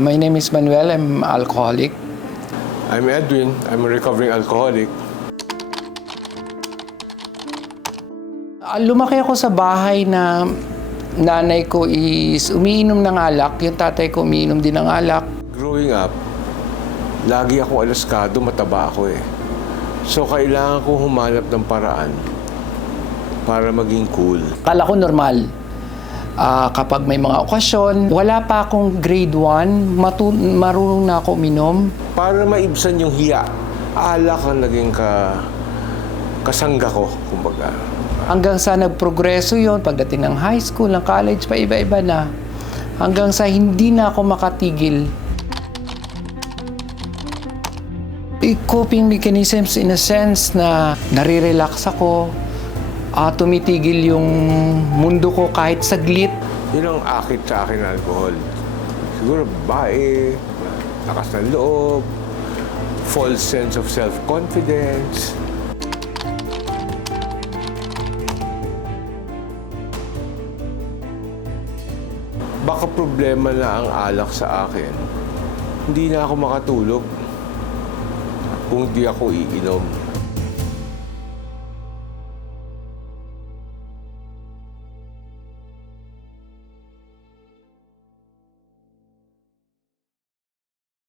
My name is Manuel. I'm alcoholic. I'm Edwin. I'm a recovering alcoholic. Lumaki ako sa bahay na nanay ko is umiinom ng alak. Yung tatay ko umiinom din ng alak. Growing up, lagi akong alaskado, mataba ako eh. So kailangan ko humanap ng paraan para maging cool. Kala ko normal. Kapag may mga okasyon, wala pa akong grade 1, marunong na ako uminom. Para maibsan yung hiya, alak ang naging kasangga ko, kumbaga. Hanggang sa nagprogreso yon pagdating ng high school, ng college, pa iba-iba na. Hanggang sa hindi na ako makatigil. Coping mechanisms in a sense na nare-relax ako, tumitigil yung mundo ko kahit saglit. Yun ang akit sa akin ng alcohol. Siguro babae, lakas ng loob, false sense of self-confidence. Baka problema na ang alak sa akin. Hindi na ako makatulog kung di ako iinom.